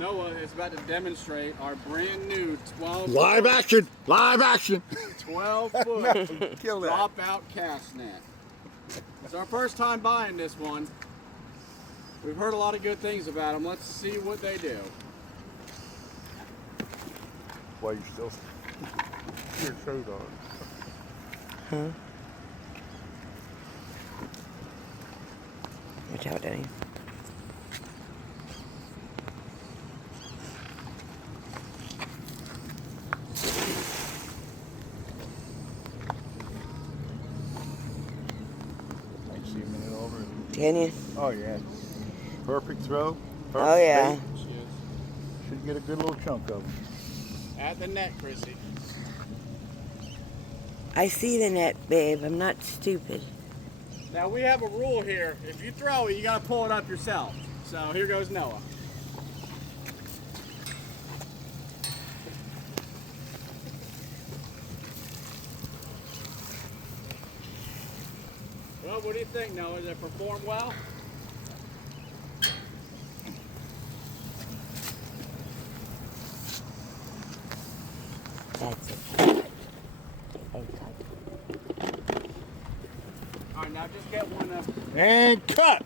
Noah is about to demonstrate our brand new 12 Live action! Live action! 12-foot Kill that. drop out cast net. It's our first time buying this one. We've heard a lot of good things about them. Let's see what they do. Why you still your shirt on? Huh? Watch out, Danny. I see a minute over. Can you? Oh yeah. Perfect throw. Perfect Oh yeah. bait. Should get a good little chunk of them. At the net, Chrissy. I see the net, babe. I'm not stupid. Now we have a rule here. If you throw it, you gotta pull it up yourself. So here goes Noah. Well, what do you think, Noah? Did it perform well? That's it. All right, now just get one. And cut!